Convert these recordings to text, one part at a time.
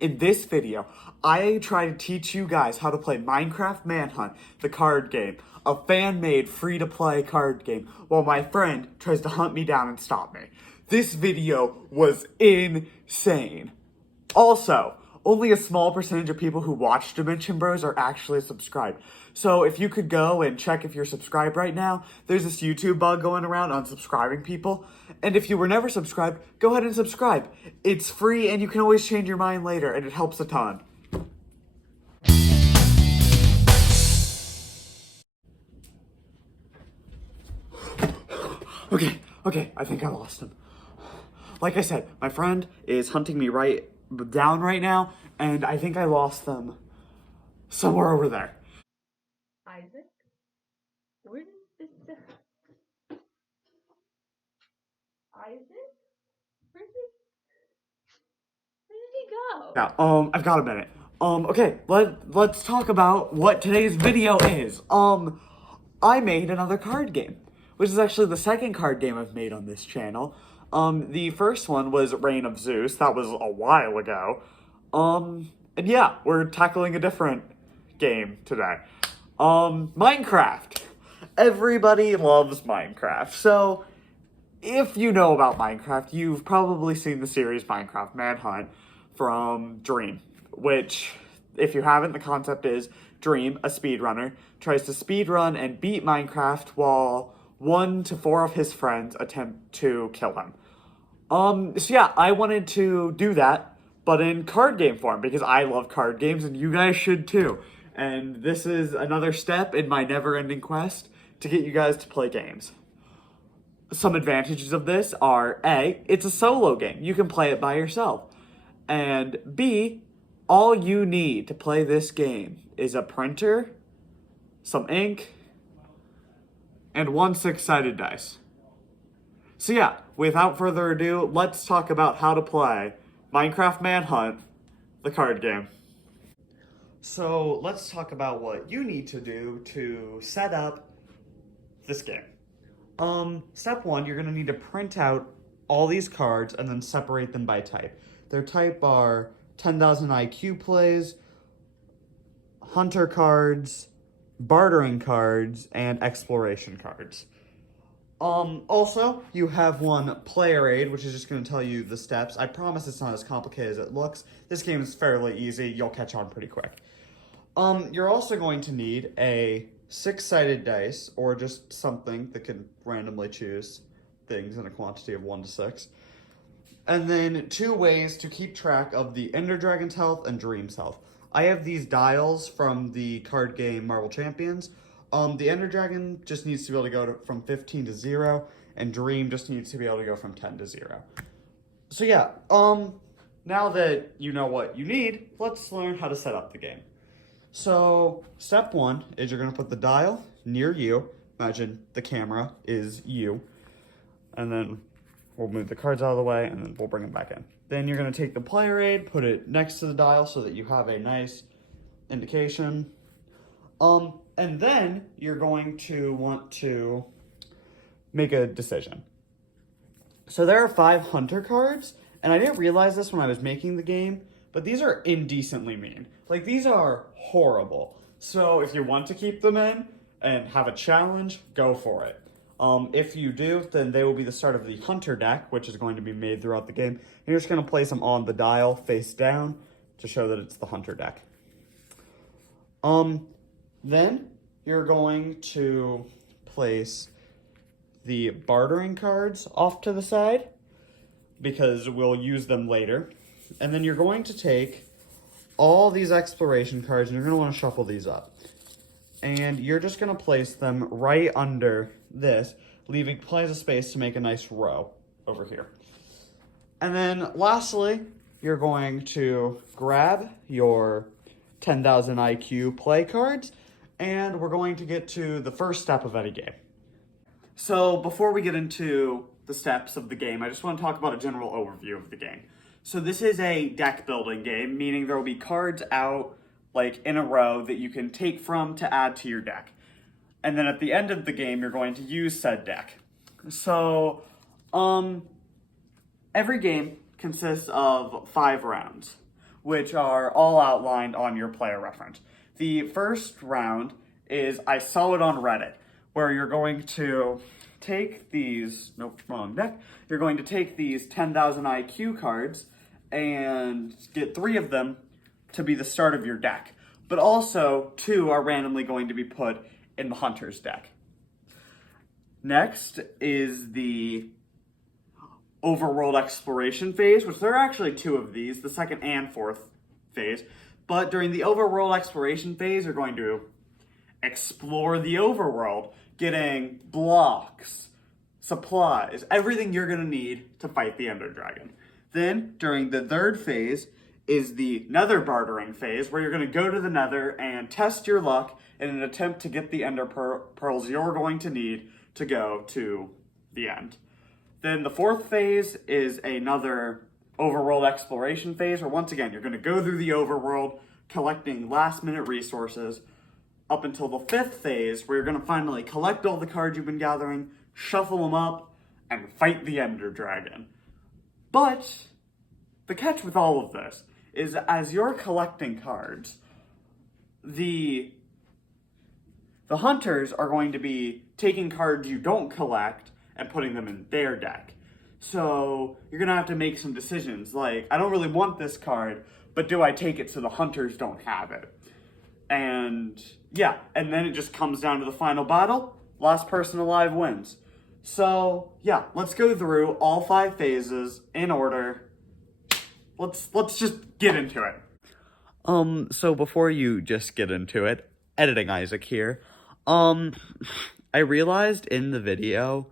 In this video, I try to teach you guys how to play Minecraft Manhunt, the card game, a fan-made free-to-play card game, while my friend tries to hunt me down and stop me. This video was insane. Also, only a small percentage of people who watch Dimension Bros are actually subscribed. So if you could go and check if you're subscribed right now, there's this YouTube bug going around unsubscribing people. And if you were never subscribed, go ahead and subscribe. It's free and you can always change your mind later and it helps a ton. Okay, I think I lost him. Like I said, my friend is hunting me down right now, and I think I lost them somewhere over there. Isaac? Where did this... Isaac? Where did he go? Yeah, I've got a minute. Okay, let's talk about what today's video is. I made another card game, which is actually the second card game I've made on this channel. The first one was Reign of Zeus. That was a while ago. And yeah, we're tackling a different game today. Minecraft. Everybody loves Minecraft. So, if you know about Minecraft, you've probably seen the series Minecraft Manhunt from Dream, which, if you haven't, the concept is Dream, a speedrunner, tries to speedrun and beat Minecraft while 1 to 4 of his friends attempt to kill him. So yeah, I wanted to do that, but in card game form, because I love card games and you guys should too. And this is another step in my never-ending quest to get you guys to play games. Some advantages of this are A, it's a solo game. You can play it by yourself. And B, all you need to play this game is a printer, some ink, and 1 6-sided dice. So yeah, without further ado, let's talk about how to play Minecraft Manhunt, the card game. So let's talk about what you need to do to set up this game. Step 1, you're gonna need to print out all these cards and then separate them by type. Their type are 10,000 IQ plays, hunter cards, bartering cards, and exploration cards. Also, you have one player aid, which is just going to tell you the steps. I promise it's not as complicated as it looks. This game is fairly easy. You'll catch on pretty quick. You're also going to need a 6-sided dice, or just something that can randomly choose things in a quantity of 1 to 6. And then 2 ways to keep track of the Ender Dragon's health and Dream's health. I have these dials from the card game Marvel Champions. The Ender Dragon just needs to be able to go from 15 to 0, and Dream just needs to be able to go from 10 to 0. So yeah, now that you know what you need, let's learn how to set up the game. So, step 1 is you're going to put the dial near you. Imagine the camera is you. And then we'll move the cards out of the way, and then we'll bring them back in. Then you're going to take the player aid, put it next to the dial so that you have a nice indication. And then you're going to want to make a decision. So there are 5 hunter cards, and I didn't realize this when I was making the game, but these are indecently mean. Like, these are horrible. So if you want to keep them in and have a challenge, go for it. If you do, then they will be the start of the hunter deck, which is going to be made throughout the game. And you're just going to place them on the dial face down to show that it's the hunter deck. Then you're going to place the bartering cards off to the side because we'll use them later. And then you're going to take all these exploration cards and you're going to want to shuffle these up. And you're just going to place them right under this, leaving plenty of space to make a nice row over here. And then lastly, you're going to grab your 10,000 IQ play cards, and we're going to get to the first step of any game. So before we get into the steps of the game, I just want to talk about a general overview of the game. So this is a deck building game, meaning there will be cards out like in a row that you can take from to add to your deck. And then at the end of the game, you're going to use said deck. So, every game consists of 5 rounds, which are all outlined on your player reference. The first round is I saw it on Reddit, where you're going to take these, nope, wrong deck. You're going to take these 10,000 IQ cards and get 3 of them to be the start of your deck. But also, 2 are randomly going to be put in the Hunter's deck. Next is the overworld exploration phase, which there are actually 2 of these, the second and fourth phase. But during the overworld exploration phase, you're going to explore the overworld, getting blocks, supplies, everything you're going to need to fight the Ender Dragon. Then, during the third phase, is the Nether bartering phase, where you're going to go to the Nether and test your luck in an attempt to get the Ender Pearls you're going to need to go to the end. Then the fourth phase is another overworld exploration phase, where once again, you're going to go through the overworld, collecting last-minute resources, up until the fifth phase, where you're going to finally collect all the cards you've been gathering, shuffle them up, and fight the Ender Dragon. But the catch with all of this is as you're collecting cards, the hunters are going to be taking cards you don't collect and putting them in their deck. So you're going to have to make some decisions, like, I don't really want this card, but do I take it so the hunters don't have it? And yeah, and then it just comes down to the final battle. Last person alive wins. So yeah, let's go through all 5 phases in order. Let's just get into it. So before you just get into it, editing Isaac here. I realized in the video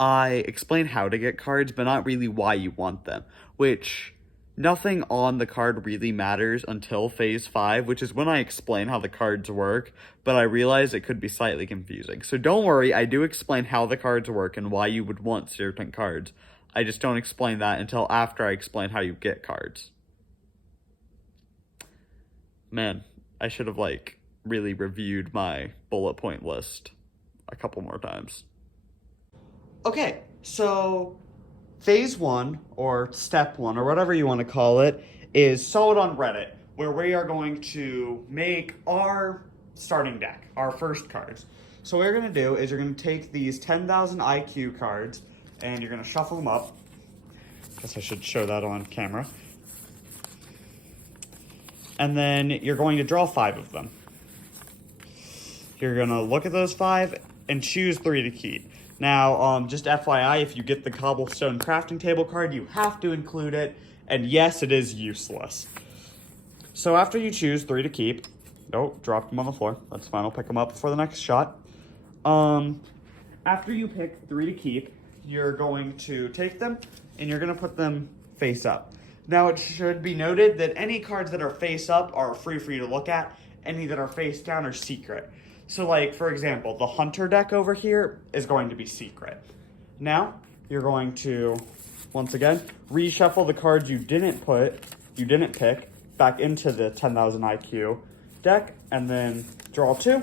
I explained how to get cards, but not really why you want them, which nothing on the card really matters until phase 5, which is when I explain how the cards work, but I realize it could be slightly confusing. So don't worry, I do explain how the cards work and why you would want certain cards. I just don't explain that until after I explain how you get cards. Man, I should have, really reviewed my bullet point list a couple more times. Okay, so phase 1, or step 1, or whatever you want to call it, is saw it on Reddit, where we are going to make our starting deck, our first cards. So what you're going to do is you're going to take these 10,000 IQ cards, and you're going to shuffle them up. Guess I should show that on camera. And then you're going to draw 5 of them. You're going to look at those 5 and choose 3 to keep. Now, just FYI, if you get the cobblestone crafting table card, you have to include it. And yes, it is useless. So after you choose 3 to keep, oh, dropped them on the floor. That's fine, I'll pick them up for the next shot. After you pick 3 to keep, you're going to take them and you're going to put them face up. Now, it should be noted that any cards that are face up are free for you to look at. Any that are face down are secret. So, for example, the Hunter deck over here is going to be secret. Now, you're going to, once again, reshuffle the cards you didn't pick, back into the 10,000 IQ deck, and then draw 2,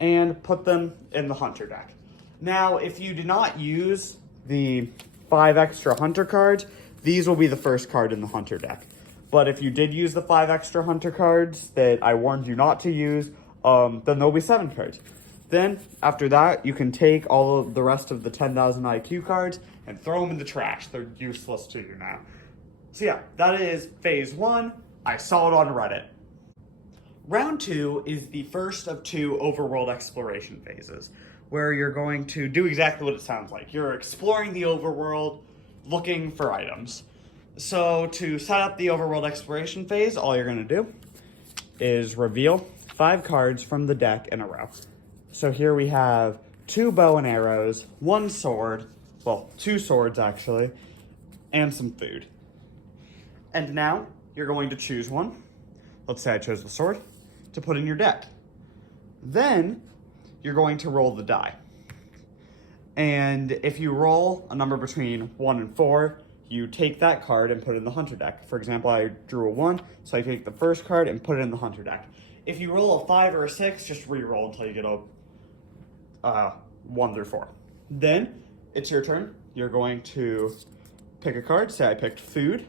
and put them in the Hunter deck. Now, if you did not use the 5 extra Hunter cards, these will be the first card in the Hunter deck. But if you did use the 5 extra Hunter cards that I warned you not to use, then there'll be 7 cards. Then, after that, you can take all of the rest of the 10,000 IQ cards and throw them in the trash. They're useless to you now. So yeah, that is phase 1. I saw it on Reddit. Round 2 is the first of 2 overworld exploration phases, where you're going to do exactly what it sounds like. You're exploring the overworld, looking for items. So to set up the overworld exploration phase, all you're going to do is reveal 5 cards from the deck in a row. So here we have 2 bow and arrows, 1 sword, well, 2 swords actually, and some food. And now you're going to choose one. Let's say I chose the sword to put in your deck. Then you're going to roll the die. And if you roll a number between 1 and 4, you take that card and put it in the Hunter deck. For example, I drew a 1, so I take the first card and put it in the Hunter deck. If you roll a 5 or a 6, just re-roll until you get a 1 through 4. Then it's your turn. You're going to pick a card. Say I picked food.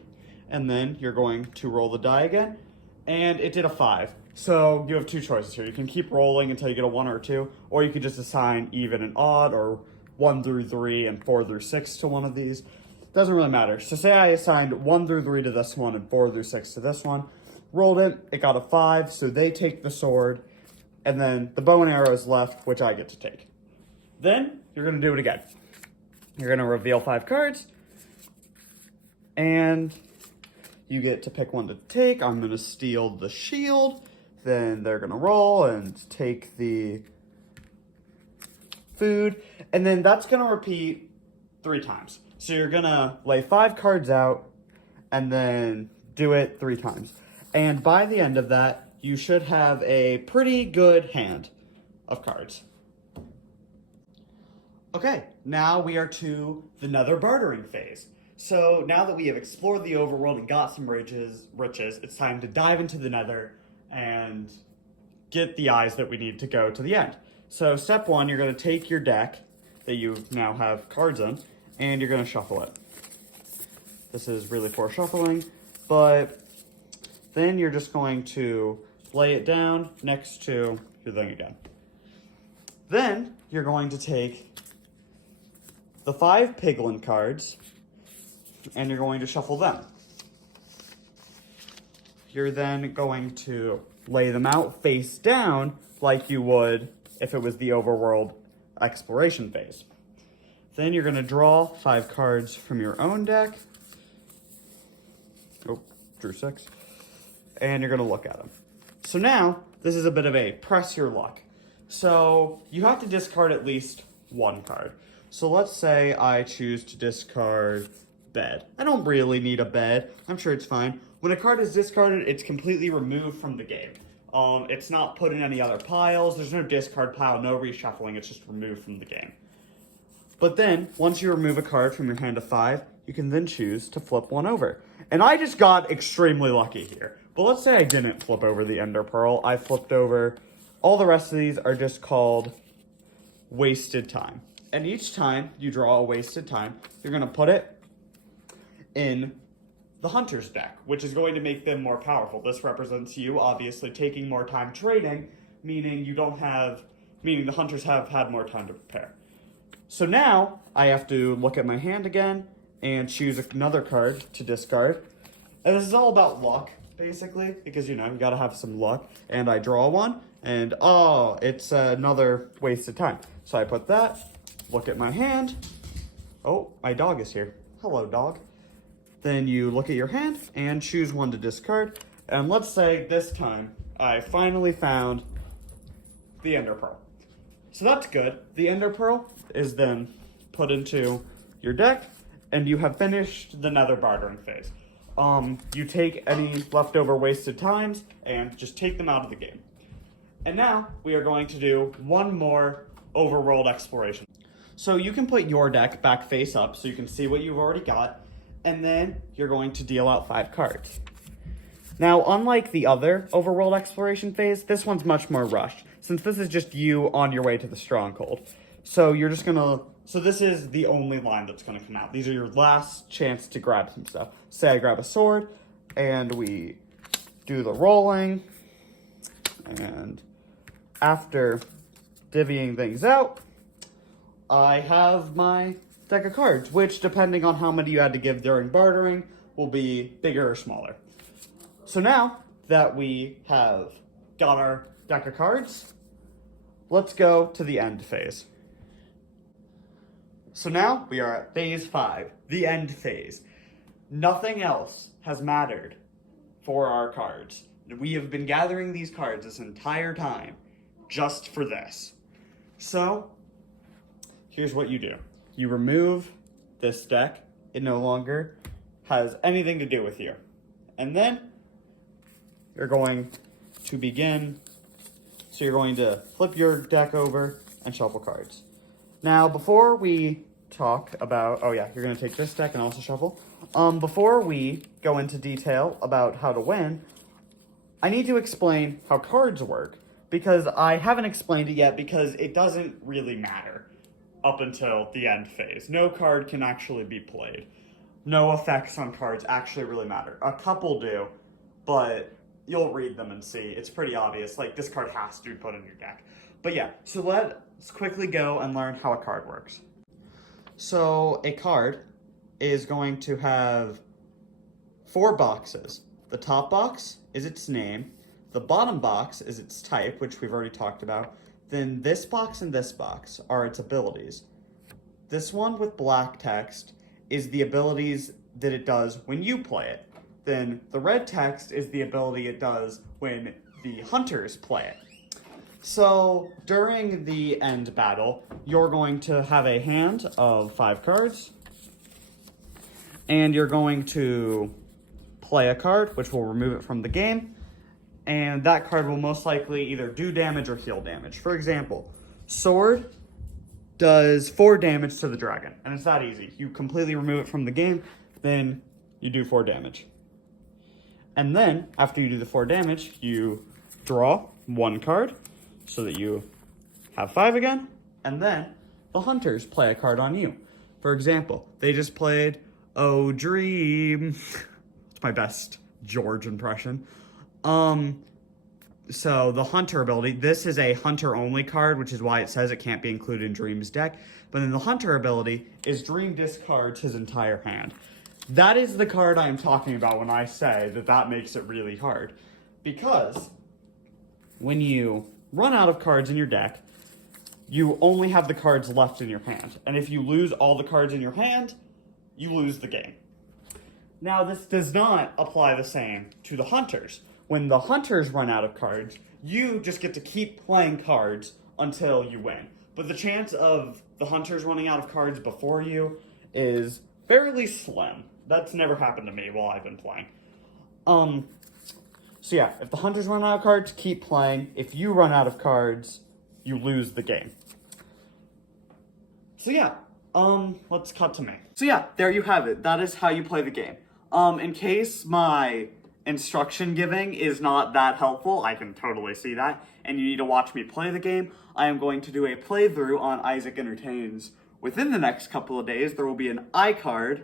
and then you're going to roll the die again, and it did a 5. So you have two choices here. You can keep rolling until you get a 1 or a 2, or you could just assign even and odd, or 1 through 3 and 4 through 6 to one of these. Doesn't really matter. So say I assigned 1 through 3 to this one and 4 through 6 to this one. Rolled it got a 5, so they take the sword, and then the bow and arrow is left, which I get to take. Then you're going to do it again. You're going to reveal 5 cards, and you get to pick one to take. I'm going to steal the shield. Then they're going to roll and take the food, and then that's going to repeat 3 times. So you're going to lay 5 cards out, and then do it 3 times. And by the end of that, you should have a pretty good hand of cards. Okay, now we are to the nether bartering phase. So now that we have explored the overworld and got some riches, it's time to dive into the nether and get the eyes that we need to go to the end. So step 1, you're going to take your deck that you now have cards in, and you're going to shuffle it. This is really for shuffling, but then you're just going to lay it down next to your thing again. Then you're going to take the 5 piglin cards, and you're going to shuffle them. You're then going to lay them out face down like you would if it was the overworld exploration phase. Then you're going to draw 5 cards from your own deck. Oh, drew 6. And you're going to look at them. So now, this is a bit of a press your luck. So you have to discard at least 1 card. So let's say I choose to discard bed. I don't really need a bed. I'm sure it's fine. When a card is discarded, it's completely removed from the game. It's not put in any other piles. There's no discard pile, no reshuffling. It's just removed from the game. But then, once you remove a card from your hand of 5, you can then choose to flip one over. And I just got extremely lucky here. But let's say I didn't flip over the Ender Pearl. I flipped over. All the rest of these are just called wasted time. And each time you draw a wasted time, you're going to put it in the Hunter's deck, which is going to make them more powerful. This represents you, obviously, taking more time trading, meaning the Hunters have had more time to prepare. So now, I have to look at my hand again and choose another card to discard. And this is all about luck, basically, because, you gotta have some luck. And I draw one, and it's another wasted time. So I put that, look at my hand. Oh, my dog is here. Hello, dog. Then you look at your hand and choose one to discard. And let's say this time, I finally found the Ender Pearl. So that's good. The Ender Pearl is then put into your deck, and you have finished the nether bartering phase. You take any leftover wasted times and just take them out of the game. And now we are going to do one more overworld exploration. So you can put your deck back face up so you can see what you've already got, and then you're going to deal out 5 cards. Now, unlike the other overworld exploration phase, this one's much more rushed, since this is just you on your way to the stronghold. So you're just gonna, so this is the only line that's gonna come out. These are your last chance to grab some stuff. Say I grab a sword, and we do the rolling, and after divvying things out, I have my deck of cards, which, depending on how many you had to give during bartering, will be bigger or smaller. So now that we have got our deck of cards, let's go to the end phase. So now we are at phase 5, the end phase. Nothing else has mattered for our cards. We have been gathering these cards this entire time just for this. So here's what you do. You remove this deck. It no longer has anything to do with you. And then you're going to begin. So you're going to flip your deck over and shuffle cards. Now, before we talk about, you're going to take this deck and also shuffle. Before we go into detail about how to win, I need to explain how cards work, because I haven't explained it yet because it doesn't really matter up until the end phase. No card can actually be played. no effects on cards actually really matter. A couple do, but you'll read them and see. It's pretty obvious. Like, this card has to be put in your deck. But yeah, so let's quickly go and learn how a card works. So a card is going to have 4 boxes. The top box is its name. The bottom box is its type, which we've already talked about. Then this box and this box are its abilities. This one with black text is the abilities that it does when you play it. Then the red text is the ability it does when the hunters play it. So during the end battle, you're going to have a hand of 5 cards, and you're going to play a card, which will remove it from the game, and that card will most likely either do damage or heal damage. For example, Sword does 4 damage to the dragon, and it's that easy. You completely remove it from the game, then you do 4 damage. And then, after you do the 4 damage, you draw 1 card, so that you have 5 again, and then the hunters play a card on you. For example, they just played Oh Dream. It's my best George impression. So the hunter ability, this is a hunter only card, which is why it says it can't be included in Dream's deck. But then the hunter ability is Dream discards his entire hand. That is the card I am talking about when I say that makes it really hard. Because when you run out of cards in your deck, you only have the cards left in your hand. And if you lose all the cards in your hand, you lose the game. Now, this does not apply the same to the hunters. When the hunters run out of cards, you just get to keep playing cards until you win. But the chance of the hunters running out of cards before you is fairly slim. That's never happened to me while I've been playing. So yeah, if the hunters run out of cards, keep playing. If you run out of cards, you lose the game. So yeah, let's cut to me. So yeah, there you have it. That is how you play the game. In case my instruction giving is not that helpful, I can totally see that, and you need to watch me play the game, I am going to do a playthrough on Isaac Entertains. Within the next couple of days, there will be an iCard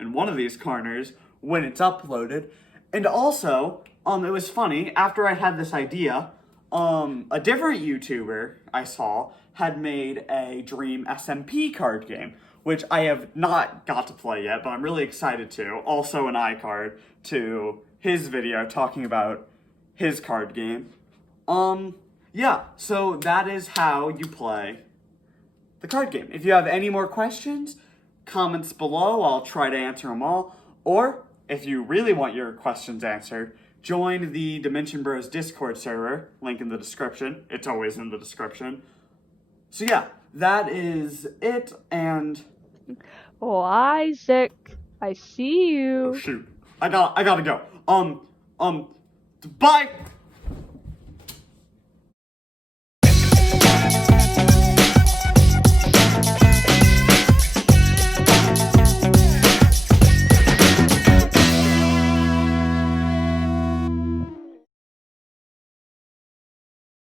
in one of these corners when it's uploaded. And also, it was funny, after I had this idea, a different YouTuber I saw had made a Dream SMP card game, which I have not got to play yet, but I'm really excited to. Also an iCard to his video talking about his card game. Yeah, so that is how you play the card game. If you have any more questions, comments below, I'll try to answer them all. Or, if you really want your questions answered, join the Dimension Bros Discord server, link in the description. It's always in the description. So yeah, that is it, and... Oh, Isaac, I see you. Oh shoot, I gotta go. Bye!